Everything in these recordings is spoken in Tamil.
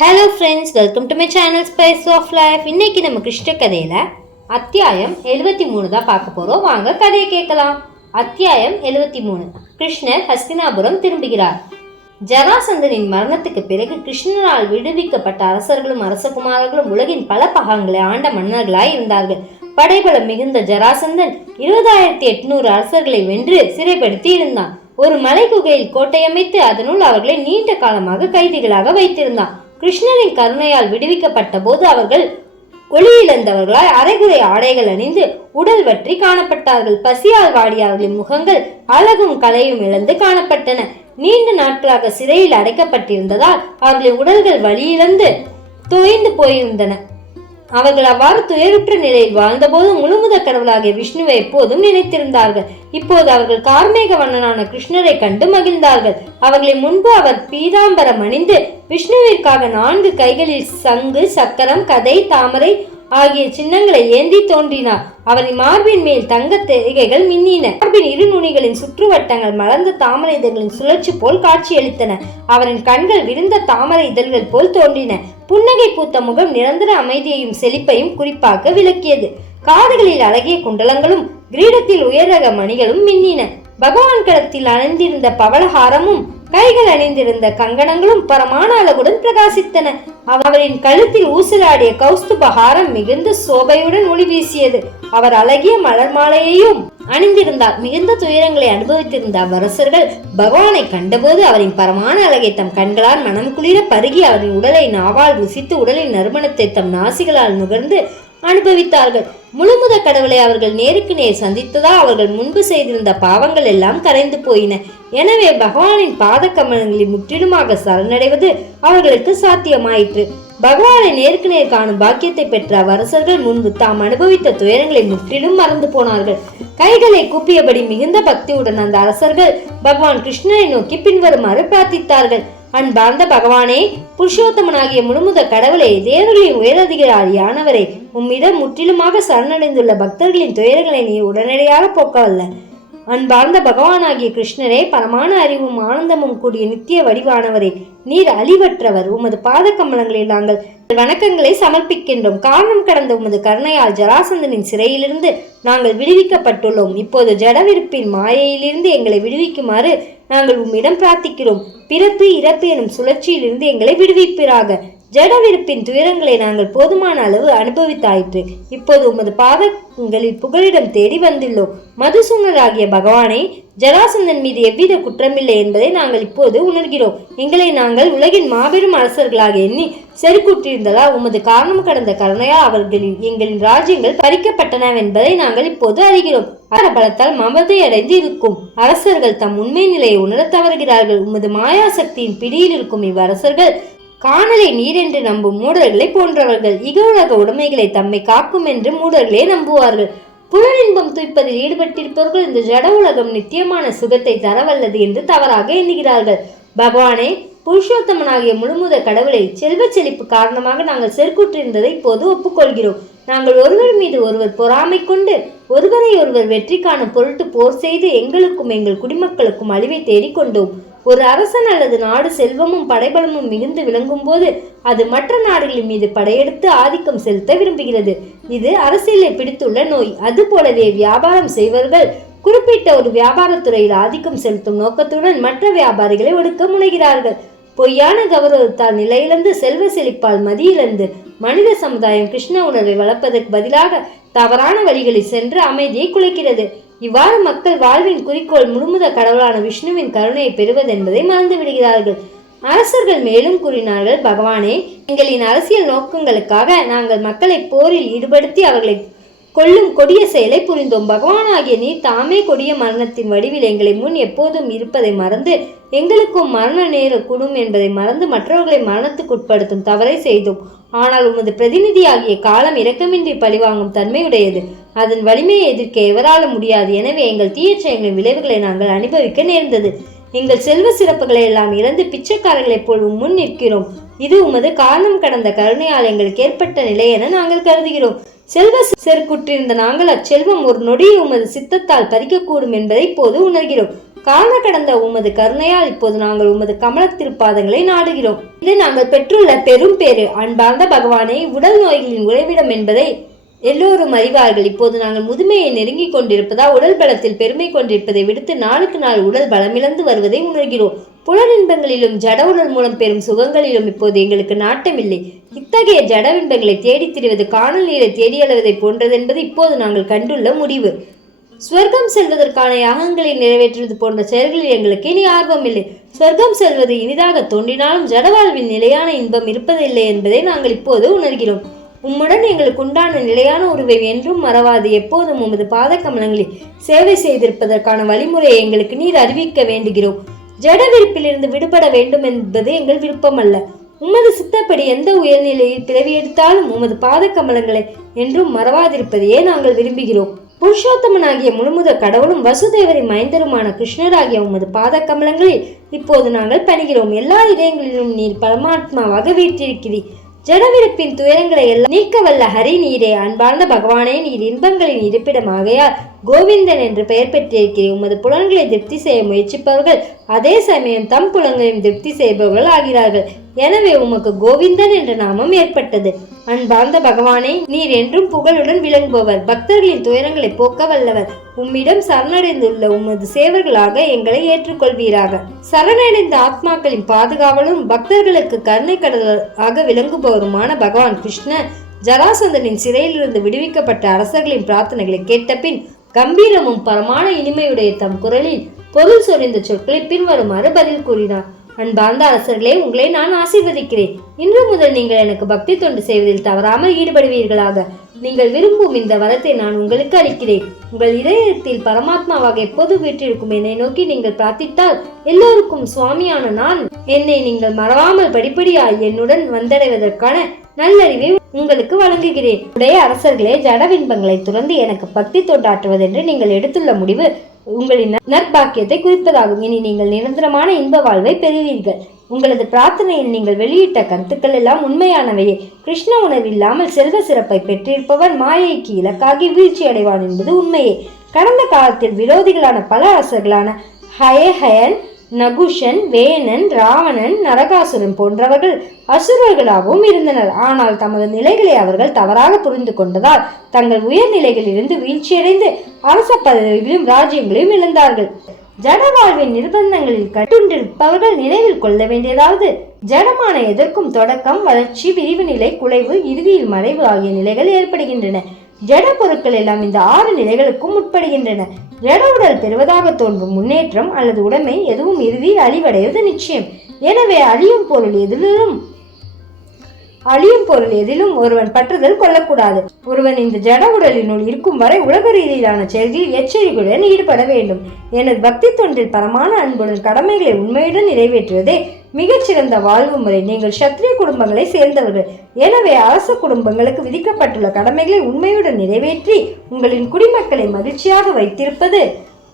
Hello friends welcome to my channel spice of life இன்னைக்கு நம்ம கிருஷ்ண கதையில் அத்தியாயம் எழுபத்தி மூணு தான் பார்க்க போகிறோம் வாங்க கதையை கேட்கலாம். அத்தியாயம் எழுபத்தி மூணு. கிருஷ்ணர் ஹஸ்தினாபுரம் திரும்புகிறார். ஜராசந்தனின் மரணத்துக்கு பிறகு கிருஷ்ணனால் விடுவிக்கப்பட்ட அரசர்களும் அரசகுமாரர்களும் உலகின் பல பாகங்களை ஆண்ட மன்னர்களாய் இருந்தார்கள். படைபலம் மிகுந்த ஜராசந்தன் இருபதாயிரத்தி எட்நூறு அரசர்களை வென்று சிறைப்படுத்தி இருந்தான். ஒரு மலை குகையில் கோட்டையமைத்து அதனுள் அவர்களை நீண்ட காலமாக கைதிகளாக வைத்திருந்தான். கிருஷ்ணரின் கருணையால் விடுவிக்கப்பட்ட போது அவர்கள் ஒளியிழந்தவர்களால் அரைகுறை ஆடைகள் அணிந்து உடல் வற்றி காணப்பட்டார்கள். பசியால் வாடியவர்களின் முகங்கள் அழகும் கலையும் இழந்து காணப்பட்டன. நீண்ட நாட்களாக சிறையில் அடைக்கப்பட்டிருந்ததால் அவர்களின் உடல்கள் வழியிழந்து தொய்ந்து போயிருந்தன. அவர்கள் அவ்வாறு துயருற்ற நிலையில் வாழ்ந்தபோது முழுமுத கடவுளாகிய விஷ்ணுவை எப்போதும் நினைத்திருந்தார்கள். இப்போது அவர்கள் கார்மேக வண்ணனான கிருஷ்ணரை கண்டு மகிழ்ந்தார்கள். அவர்களை முன்பு அவர் பீதாம்பரம் அணிந்து விஷ்ணுவிற்காக நான்கு கைகளில் சங்கு சக்கரம் கதை தாமரை ஆகிய சின்னங்களை ஏந்தி தோன்றினார் அவரின் மார்பின் மேல் தங்க தேகைகள் மின்னின. மார்பின் இரு நுனிகளின் சுற்றுவட்டங்கள் மலர்ந்த தாமரை இதழ்களின் சுழற்சி போல் காட்சியளித்தன. அவரின் கண்கள் விரிந்த தாமரை இதழ்கள் போல் தோன்றின. புன்னகை பூத்த முகம் நிரந்தர அமைதியையும் செழிப்பையும் குறிப்பாக விளக்கியது. காதுகளில் அழகிய குண்டலங்களும் கிரீடத்தில் உயர்ரக மணிகளும் மின்னின. பகவான் களத்தில் அணிந்திருந்த பவளஹாரமும் கைகள் அணிந்திருந்த கங்கணங்களும் பரமான அளவுடன் பிரகாசித்தன. அவரின் கழுத்தில் ஊசலாடிய கௌஸ்துபஹாரம் மிகுந்த சோபையுடன் ஒளி வீசியது. அவர் அழகிய மலர் மாலையையும் அணிந்திருந்தார். மிகுந்த துயரங்களை அனுபவித்திருந்த அவ்வரசர்கள் பகவானை கண்டபோது அவரின் பரமான அழகை தம் கண்களால் மனம் குளிர பருகி அவரின் உடலை நாவால் ருசித்து உடலின் நறுமணத்தை தம் நாசிகளால் நுகர்ந்து அனுபவித்தார்கள். முழுமுத கடவுளை அவர்கள் நேருக்கு நேர் சந்தித்ததால் அவர்கள் முன்பு செய்திருந்த பாவங்கள் எல்லாம் கரைந்து போயின. எனவே பகவானின் பாத கமலங்களை முற்றிலுமாக சரணடைவது அவர்களுக்கு சாத்தியமாயிற்று. பகவானை நேருக்கு நேர் காணும் பாக்கியத்தை பெற்ற அரசர்கள் முன்பு தாம் அனுபவித்த துயரங்களை முற்றிலும் மறந்து போனார்கள். கைகளை கூப்பியபடி மிகுந்த பக்தியுடன் அந்த அரசர்கள் பகவான் கிருஷ்ணனை நோக்கி பின்வருமாறு பிரார்த்தித்தார்கள். அன்பார்ந்த பகவானே புருஷோத்தமனாகிய முழுமுத கடவுளே தேவர்களின் உயரதிகாரியானவரே உம்மிடம் முற்றிலுமாக சரணடைந்துள்ள பக்தர்களின் துயரங்களை நீ உடனடியாக போக்கவல்ல. அன்பார்ந்த பகவானாகிய கிருஷ்ணரே பரமான அறிவும் ஆனந்தமும் கூடிய நித்திய வடிவானவரே நீர் அழிவற்றவர். உமது பாத கமலங்களில் நாங்கள் வணக்கங்களை சமர்ப்பிக்கின்றோம். காரணம் கடந்த உமது கருணையால் ஜராசந்தனின் சிறையிலிருந்து நாங்கள் விடுவிக்கப்பட்டுள்ளோம். இப்போது ஜடவிருப்பின் மாயையிலிருந்து எங்களை விடுவிக்குமாறு நாங்கள் உம்மிடம் பிரார்த்திக்கிறோம். பிறப்பு இறப்பு எனும் சுழற்சியிலிருந்து எங்களை விடுவிப்பிறாக ஜடவிருப்பின் துயரங்களை நாங்கள் போதுமான அளவு அனுபவித்தாயிற்று. இப்போது உமது பாதங்களில் புகலிடம் தேடி வந்துள்ளோம். மதுசூனராகிய பகவானே ஜராசந்தன் மீது எவ்வித குற்றமில்லை என்பதை நாங்கள் இப்போது உணர்கிறோம். எங்களை நாங்கள் உலகின் மாபெரும் அரசர்களாக எண்ணி செருக்குற்றிருந்ததால் உமது காரணம் கடந்த கருணையால் அவர்களின் எங்களின் ராஜ்யங்கள் பறிக்கப்பட்டன என்பதை நாங்கள் இப்போது அறிகிறோம். பலத்தால் மமதை அடைந்து இருக்கும் அரசர்கள் தம் உண்மை நிலையை உணரத் தவறுகிறார்கள். உமது மாயாசக்தியின் பிடியில் இருக்கும் இவ்வரசர்கள் காணலை நீர் என்று நம்பும் மூடர்களை போன்றவர்கள் இகவுலக உடைமைகளை தம்மை காக்கும் என்று மூடர்களே நம்புவார்கள். புலனின்பம் துய்ப்பதில் ஈடுபட்டிருப்பவர்கள் இந்த ஜட உலகம் நித்தியமான சுகத்தை தரவல்லது என்று தவறாக எண்ணுகிறார்கள். பகவானே புருஷோத்தமனாகிய முழுமுத கடவுளை செல்வ செழிப்பு காரணமாக நாங்கள் செருக்குற்றிருந்ததை இப்போது ஒப்புக்கொள்கிறோம். நாங்கள் ஒருவர் மீது ஒருவர் பொறாமை கொண்டு ஒருவரை ஒருவர் வெற்றி காணும் பொருட்டு போர் செய்து எங்களுக்கும் எங்கள் குடிமக்களுக்கும் அழிவை தேடிக்கொண்டோம். ஒரு அரசன் அல்லது நாடு செல்வமும் படைபலமும் மிகுந்து விளங்கும் போது அது மற்ற நாடுகளின் மீது படையெடுத்து ஆதிக்கம் செலுத்த விரும்புகிறது. இது அரசியலை பிடித்துள்ள நோய். அதுபோலவே வியாபாரம் செய்வர்கள் குறிப்பிட்ட ஒரு வியாபாரத்துறையில் ஆதிக்கம் செலுத்தும் நோக்கத்துடன் மற்ற வியாபாரிகளை ஒடுக்க முனைகிறார்கள். பொய்யான கௌரவத்தால் நிலையிழந்து செல்வ செழிப்பால் மதியிழந்து மனித சமுதாயம் கிருஷ்ண உணர்வை வளர்ப்பதற்கு பதிலாக தவறான வழிகளில் சென்று அமைதியை குலைக்கிறது. இவ்வாறு மக்கள் வாழ்வின் குறிக்கோள் முழுமுத கடவுளான விஷ்ணுவின் கருணையை பெறுவதென்பதை மறந்து விடுகிறார்கள். அரசர்கள் மேலும் கூறினார்கள் பகவானே எங்களின் அரசியல் நோக்கங்களுக்காக நாங்கள் மக்களை போரில் ஈடுபடுத்தி அவர்களை கொல்லும் கொடிய செயலை புரிந்தோம். பகவானாகிய நீர் தாமே கொடிய மரணத்தின் வடிவில் எங்களை முன் எப்போதும் இருப்பதை மறந்து எங்களுக்கும் மரண நேரக்கூடும் என்பதை மறந்து மற்றவர்களை மரணத்துக்குட்படுத்தும் தவறை செய்தோம். ஆனால் உமது பிரதிநிதியாகிய காலம் இரக்கமின்றி பழிவாங்கும் தன்மையுடையது. அதன் வலிமையை எதிர்க்க எவரால முடியாது. எனவே எங்கள் தீயச்சயங்களின் விளைவுகளை நாங்கள் அனுபவிக்க நேர்ந்தது. எங்கள் செல்வ சிறப்புகளை எல்லாம் இழந்து பிச்சைக்காரர்களைப் போல் முன் நிற்கிறோம். இது உமது காரணம் கடந்த கருணையால் எங்களுக்கு ஏற்பட்ட நிலை என நாங்கள் கருதுகிறோம். செல்வ செருக்குற்றிருந்த நாங்கள் அச்செல்வம் ஒரு நொடியை உமது சித்தத்தால் பறிக்கக்கூடும் என்பதை இப்போது உணர்கிறோம். காரண கடந்த உமது கருணையால் இப்போது நாங்கள் உமது கமல திருப்பாதங்களை நாடுகிறோம். இது நாங்கள் பெற்றுள்ள பெரும் பேறு. அன்பார்ந்த பகவானை உடல் நோய்களின் உறைவிடம் என்பதை எல்லோரும் அறிவார்கள். இப்போது நாங்கள் முதுமையை நெருங்கிக் கொண்டிருப்பதா உடல் பலத்தில் பெருமை கொண்டிருப்பதை விடுத்து நாளுக்கு நாள் உடல் பலமிழந்து வருவதை உணர்கிறோம். புலனின்பங்களிலும் ஜட உணர் மூலம் பெறும் சுகங்களிலும் இப்போது எங்களுக்கு நாட்டமில்லை. இத்தகைய ஜடவின்பங்களை தேடித் திரிவது காணல் நீரை தேடியளவதை போன்றது என்பது இப்போது நாங்கள் கண்டுள்ள முடிவு. ஸ்வர்க்கம் செல்வதற்கான யாகங்களை நிறைவேற்றுவது போன்ற செயல்களில் எங்களுக்கு இனி ஆர்வமில்லை ஸ்வர்க்கம் செல்வது இனிதாக தோன்றினாலும் ஜடவாழ்வில் நிலையான இன்பம் இருப்பதில்லை என்பதை நாங்கள் இப்போது உணர்கிறோம். உம்முடன் எங்களுக்கு உண்டான நிலையான உறவை என்றும் மறவாது. எப்போதும் உமது பாத கமலங்களில் சேவை செய்திருப்பதற்கான வழிமுறையை எங்களுக்கு நீர் அறிவிக்க வேண்டுகிறோம். ஜட விருப்பிலிருந்து விடுபட வேண்டும் என்பது எங்கள் விருப்பமல்ல. உமது சித்தப்படி எந்த உயர்நிலையில் பிறவி எடுத்தாலும் உமது பாத கமலங்களை என்றும் மறவாதிருப்பதையே நாங்கள் விரும்புகிறோம். புருஷோத்தமனாகிய முழுமுத கடவுளும் வசுதேவரின் மைந்தருமான கிருஷ்ணராகிய உமது பாத கமலங்களில் இப்போது நாங்கள் பணிகிறோம். எல்லா இதயங்களிலும் நீர் பரமாத்மாவாக வீற்றிருக்கிறீர். ஜடவிருப்பின் துயரங்களை எல்லாம் நீக்க வல்ல ஹரி நீரே. அன்பார்ந்த பகவானே நீர் இன்பங்களின் இருப்பிடமாகையால் கோவிந்தன் என்று பெயர் பெற்றிருக்கிறேன் உமது புலன்களை திருப்தி செய்ய முயற்சிப்பவர்கள் அதே சமயம் தம் புலன்களையும் திருப்தி செய்பவர்கள் ஆகிறார்கள். எனவே உமக்கு கோவிந்தன் என்ற நாமம் ஏற்பட்டது. அன்பார்ந்த பகவானே நீர் என்றும் புகழுடன் விளங்குபவர். பக்தர்களின் துயரங்களை போக்க வல்லவர். உம்மிடம் சரணடைந்துள்ள உமது சேவர்களாக எங்களை ஏற்றுக்கொள்வீராக. சரணடைந்த ஆத்மாக்களின் பாதுகாவலும் பக்தர்களுக்கு கருணை கடலாக விளங்குபவருமான பகவான் கிருஷ்ண ஜராசந்தனின் சிறையிலிருந்து விடுவிக்கப்பட்ட அரசர்களின் பிரார்த்தனைகளை கேட்டபின் கம்பீரமும் பரமான இனிமையுடைய தம் குரலில் பொருள் சொறிந்த சொற்களை பின்வருமாறு பதில் கூறினார். அன்பார்ந்த அரசர்களே உங்களை நான் ஆசீர்வதிக்கிறேன். இன்று முதல் நீங்கள் எனக்கு பக்தி தொண்டு செய்வதில் தவறாமல் ஈடுபடுவீர்களாக. நீங்கள் விரும்பும் இந்த வரத்தை நான் உங்களுக்கு அளிக்கிறேன். உங்கள் இதயத்தில் பரமாத்மாவாக எப்போது வீற்றிருக்கும் என்னை நோக்கி நீங்கள் பிரார்த்தித்தால் எல்லோருக்கும் சுவாமியான நான். என்னை நீங்கள் மறவாமல் படிப்படியாய் என்னுடன் வந்தடைவதற்கான நல்லறிவை உங்களுக்கு வழங்குகிறேன். உடைய அரசர்களே ஜடவின்பங்களை துறந்து எனக்கு பக்தி தொண்டாற்றுவதென்று நீங்கள் எடுத்துள்ள முடிவு உங்களின் நற்பாக்கியத்தை குறிப்பதாகும் இனி நீங்கள் நிரந்தரமான இன்ப வாழ்வை பெறுவீர்கள். உங்களது பிரார்த்தனையில் நீங்கள் வெளியிட்ட கருத்துக்கள் எல்லாம் உண்மையானவையே. கிருஷ்ண உணர்வில்லாமல் செல்வ சிறப்பை பெற்றிருப்பவர் மாயைக்கு இலக்காகி வீழ்ச்சி அடைவான் என்பது உண்மையே. கடந்த காலத்தில் விரோதிகளான பல அரசர்களான ஹயஹயன் நகுஷன் வேணன் ராவணன் நரகாசுரன் போன்றவர்கள் அசுரர்களாகவும் இருந்தனர். ஆனால் தமது நிலைகளை அவர்கள் தவறாக புரிந்து கொண்டதால் தங்கள் உயர்நிலைகளிலிருந்து வீழ்ச்சியடைந்து அரச பதவிகளையும் ராஜ்யங்களையும் இழந்தார்கள். ஜடவாழ்வின் நிர்பந்தங்களில் கட்டுண்டிருப்பவர்கள் நினைவில் கொள்ள வேண்டியதாவது ஜடமான எதற்கும் தொடக்கம் வளர்ச்சி விரிவு நிலை குலைவு இறுதியில் மறைவு ஆகிய நிலைகள் ஏற்படுகின்றன. ஜட பொருட்கள் எல்லாம் இந்த ஆறு நிலைகளுக்கும் உட்படுகின்றன. ஜட உடல் பெறுவதாக தோன்றும் முன்னேற்றம் அல்லது உடைமை எதுவும் இறுதியில் அழிவடைவது நிச்சயம். எனவே அழியும் பொருள் எதிலும் அழியும் பொருள் எதிலும் ஒருவன் பற்றுதல் கொள்ளக்கூடாது. ஒருவன் இந்த ஜட உடலினுள் இருக்கும் வரை உலக ரீதியிலான செயல்களில் எச்சரிக்கையுடன் ஈடுபட வேண்டும். எனது பக்தி தொண்டில் பரமான அன்புடன் கடமைகளை உண்மையுடன் நிறைவேற்றுவதே மிகச்சிறந்த வாழ்வு முறை. நீங்கள் சத்திரிய குடும்பங்களை சேர்ந்தவர்கள். எனவே அரச குடும்பங்களுக்கு விதிக்கப்பட்டுள்ள கடமைகளை உண்மையுடன் நிறைவேற்றி உங்களின் குடிமக்களை மகிழ்ச்சியாக வைத்திருப்பது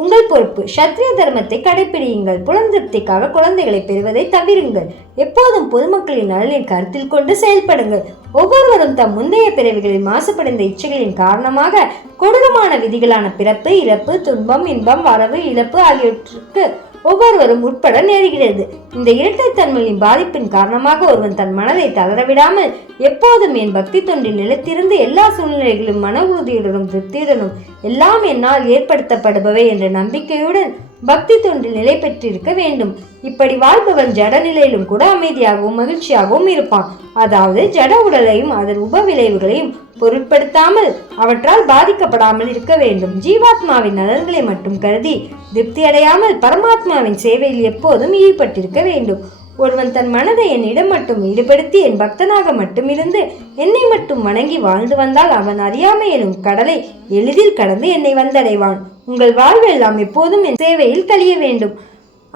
உங்கள் பொறுப்பு. சத்திரிய தர்மத்தை கடைபிடியுங்கள் புலந்திருப்திக்காக குழந்தைகளை பெறுவதை தவிருங்கள். எப்போதும் பொதுமக்களின் நலனை கருத்தில் கொண்டு செயல்படுங்கள். ஒவ்வொருவரும் தம் முந்தைய பிறவிகளில் மாசுபடைந்த இச்சைகளின் காரணமாக கொடூரமான விதிகளான பிறப்பு இறப்பு துன்பம் இன்பம் வரவு இழப்பு ஆகியவற்றுக்கு ஒவ்வொருவரும் உட்பட நேருகிறது. இந்த இரட்டைத்தன்மையின் பாதிப்பின் காரணமாக ஒருவன் தன் மனதை தளரவிடாமல் எப்போதும் என் பக்தி தொண்டில் நிலைத்திருந்து எல்லா சூழ்நிலைகளும் மன உறுதியுடனும் திருப்தியுடனும் எல்லாம் என்னால் ஏற்படுத்தப்படுபவை என்ற நம்பிக்கையுடன் பக்தி தொண்டில் நிலை பெற்றிருக்க வேண்டும். இப்படி வாழ்பவன் ஜட நிலையிலும் கூட அமைதியாகவும் மகிழ்ச்சியாகவும் இருப்பான். அதாவது ஜட உடலையும் அதன் உப விளைவுகளையும் பொருட்படுத்தாமல் அவற்றால் பாதிக்கப்படாமல் இருக்க வேண்டும். ஜீவாத்மாவின் நலன்களை மட்டும் கருதி திருப்தி அடையாமல் பரமாத்மாவின் சேவையில் எப்போதும் ஈடுபட்டிருக்க வேண்டும். ஒருவன் தன் மனதை என்னிடம் மட்டும் ஈடுபடுத்தி என் பக்தனாக மட்டுமிருந்து என்னை மட்டும் வணங்கி வாழ்ந்து வந்தால் அவன் அறியாமை எனும் கடலை எளிதில் கடந்து என்னை வந்தடைவான். உங்கள் வாழ்வெல்லாம் எப்போதும் என் சேவையில் கழிய வேண்டும்.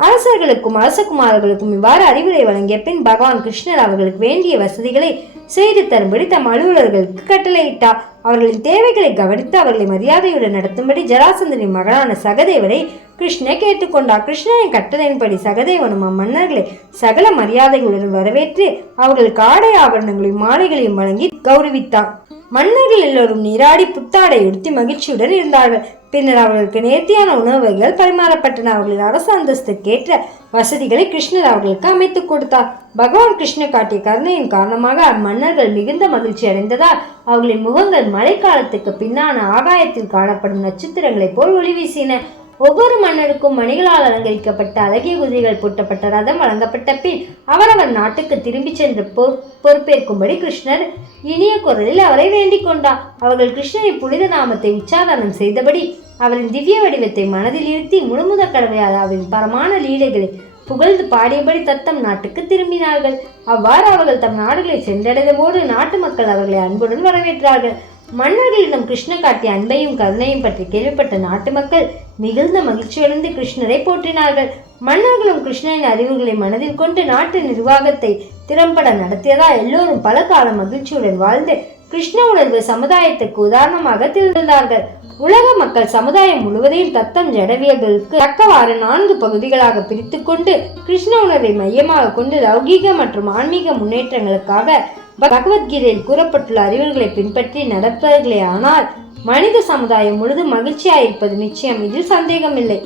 அரசர்களுக்கும் அரசகுமாரர்களுக்கும் இவ்வாறு அறிவுரை வழங்கிய பின் பகவான் கிருஷ்ணர் அவர்களுக்கு வேண்டிய வசதிகளை செய்து தரும்படி தம் அலுவலர்களுக்கு கட்டளையிட்டார். அவர்களின் தேவைகளை கவனித்து அவர்களை மரியாதையுடன் நடத்தும்படி ஜராசந்தனின் மகனான சகதேவனை கிருஷ்ணர் கேட்டுக்கொண்டார். கிருஷ்ணனின் கட்டளையின்படி சகதேவனும் அம்மன்னர்களை சகல மரியாதைகளுடன் வரவேற்று அவர்களுக்கு ஆடை ஆபரணங்களையும் மாலைகளையும் வழங்கி கௌரவித்தார். மன்னர்கள் எல்லோரும் நீராடி புத்தாடை உடுத்தி மகிழ்ச்சியுடன் இருந்தார்கள். பின்னர் அவர்களுக்கு நேர்த்தியான உணவுகள் பரிமாறப்பட்டன. அவர்களின் அரசு அந்தஸ்துக்கேற்ற வசதிகளை கிருஷ்ணர் அவர்களுக்கு அமைத்துக் கொடுத்தார். பகவான் கிருஷ்ணர் காட்டிய கருணையின் காரணமாக அம்மன்னர்கள் மிகுந்த மகிழ்ச்சி அடைந்ததால் அவர்களின் முகங்கள் மழைக்காலத்துக்கு பின்னான ஆகாயத்தில் காணப்படும் நட்சத்திரங்களைப் போல் ஒளி வீசின. ஒவ்வொரு மன்னருக்கும் மணிகளால் அலங்கரிக்கப்பட்ட அழகிய குதிரைகள் பூட்டப்பட்ட ரதம் வழங்கப்பட்ட பின் அவரவர் நாட்டுக்கு திரும்பிச் சென்று பொ- பொறுப்பேற்கும்படி கிருஷ்ணர் இனிய குரலில் அவரை வேண்டிக் கொண்டார். அவர்கள் கிருஷ்ணரின் புனித நாமத்தை உச்சாரணம் செய்தபடி அவரின் திவ்ய வடிவத்தை மனதில் இருத்தி முழுமுத கடமையால் அவரின் பரமான லீலைகளை புகழ்ந்து பாடியபடி தத்தம் நாட்டுக்கு திரும்பினார்கள். அவ்வாறு அவர்கள் தம் நாடுகளை சென்றடைந்தபோது நாட்டு மக்கள் அவர்களை அன்புடன் வரவேற்றார்கள். மன்னர்களிடம் கிருஷ்ண காட்டிய அன்பையும் கருணையும் பற்றி கேள்விப்பட்ட நாட்டு மக்கள் மிகுந்த மகிழ்ச்சியடைந்து கிருஷ்ணரை போற்றினார்கள். மன்னர்களும் கிருஷ்ணரின் அறிவுகளை மனதில் கொண்டு நாட்டு நிர்வாகத்தை திறம்பட நடத்தியதா எல்லோரும் பல கால மகிழ்ச்சியுடன் வாழ்ந்து கிருஷ்ண உணர்வு சமுதாயத்துக்கு உதாரணமாக திகழ்ந்தார்கள். உலக மக்கள் சமுதாயம் முழுவதையும் தத்தம் ஜடவியல்களுக்கு தக்கவாறு நான்கு பகுதிகளாக பிரித்து கொண்டு கிருஷ்ண உணர்வை மையமாக கொண்டு லௌகீக மற்றும் ஆன்மீக முன்னேற்றங்களுக்காக பகவத்கீதையில் கூறப்பட்டுள்ள அறிவுகளை பின்பற்றி நடப்பவர்களே ஆனால் மனித சமுதாயம் முழுதும் மகிழ்ச்சியாயிருப்பது நிச்சயம். இதில் சந்தேகமில்லை.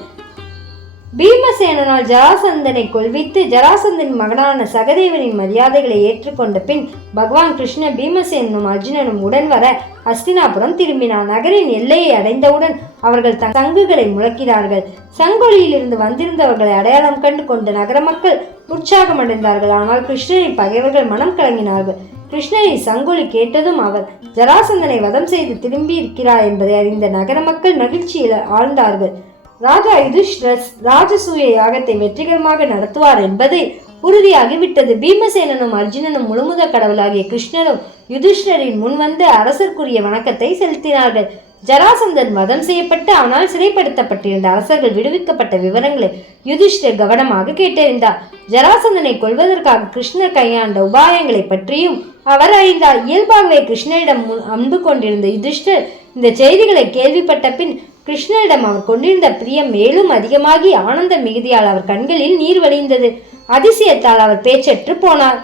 பீமசேனனால் ஜராசந்தனை கொல்வித்து ஜராசந்தன் மகனான சகதேவனின் மரியாதைகளை ஏற்றுக்கொண்ட பின் பகவான் கிருஷ்ண பீமசேனும் அர்ஜுனனும் உடன் வர அஸ்தினாபுரம் திரும்பினார். நகரின் எல்லையை அடைந்தவுடன் அவர்கள் சங்குகளை முழக்கிறார்கள் சங்கொலியிலிருந்து வந்திருந்தவர்களை அடையாளம் கண்டு கொண்ட நகர மக்கள் உற்சாகமடைந்தார்கள். ஆனால் கிருஷ்ணனின் பகைவர்கள் மனம் கலங்கினார்கள். கிருஷ்ணரின் சங்கொலி கேட்டதும் அவர் ஜராசந்தனை வதம் செய்து திரும்பி இருக்கிறார் என்பதை அறிந்த நகர மக்கள் மகிழ்ச்சியில் ஆழ்ந்தார்கள். ராஜா யுதிஷ்டர் ராஜசூய யாகத்தை வெற்றிகரமாக நடத்துவார் என்பதை உறுதியாகிவிட்டது. பீமசேனனும் அர்ஜுனனும் முழுமுத கடவுளாகிய கிருஷ்ணரும் யுதிஷ்டரின் முன்வந்து அரசர்க்குரிய வணக்கத்தை செலுத்தினார்கள். ஜராசந்தன் மதம் செய்யப்பட்டு ஆனால் சிறைப்படுத்தப்பட்டிருந்த அரசர்கள் விடுவிக்கப்பட்ட விவரங்களை யுதிஷ்டர் கவனமாக கேட்டறிந்தார். ஜராசந்தனை கொல்வதற்காக கிருஷ்ணர் கையாண்ட உபாயங்களை பற்றியும் அவர் அறிந்தார். இயல்பாகவே கிருஷ்ணரிடம் அன்பு கொண்டிருந்த யுதிஷ்டர் இந்த செய்திகளை கேள்விப்பட்ட பின் கிருஷ்ணரிடம் அவர் கொண்டிருந்த பிரியம் மேலும் அதிகமாகி ஆனந்த மிகுதியால் அவர் கண்களில் நீர் வழிந்தது. அதிசயத்தால் அவர் பேச்சற்று போனார்.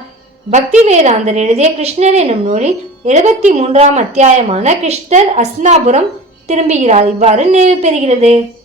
பக்தி வேதாந்தர் எழுதிய கிருஷ்ணர் எனும் நூலில் எழுபத்தி மூன்றாம் அத்தியாயமான கிருஷ்ணர் அஸ்னாபுரம் திரும்புகிறார். இவ்வாறு நிறைவு பெறுகிறது.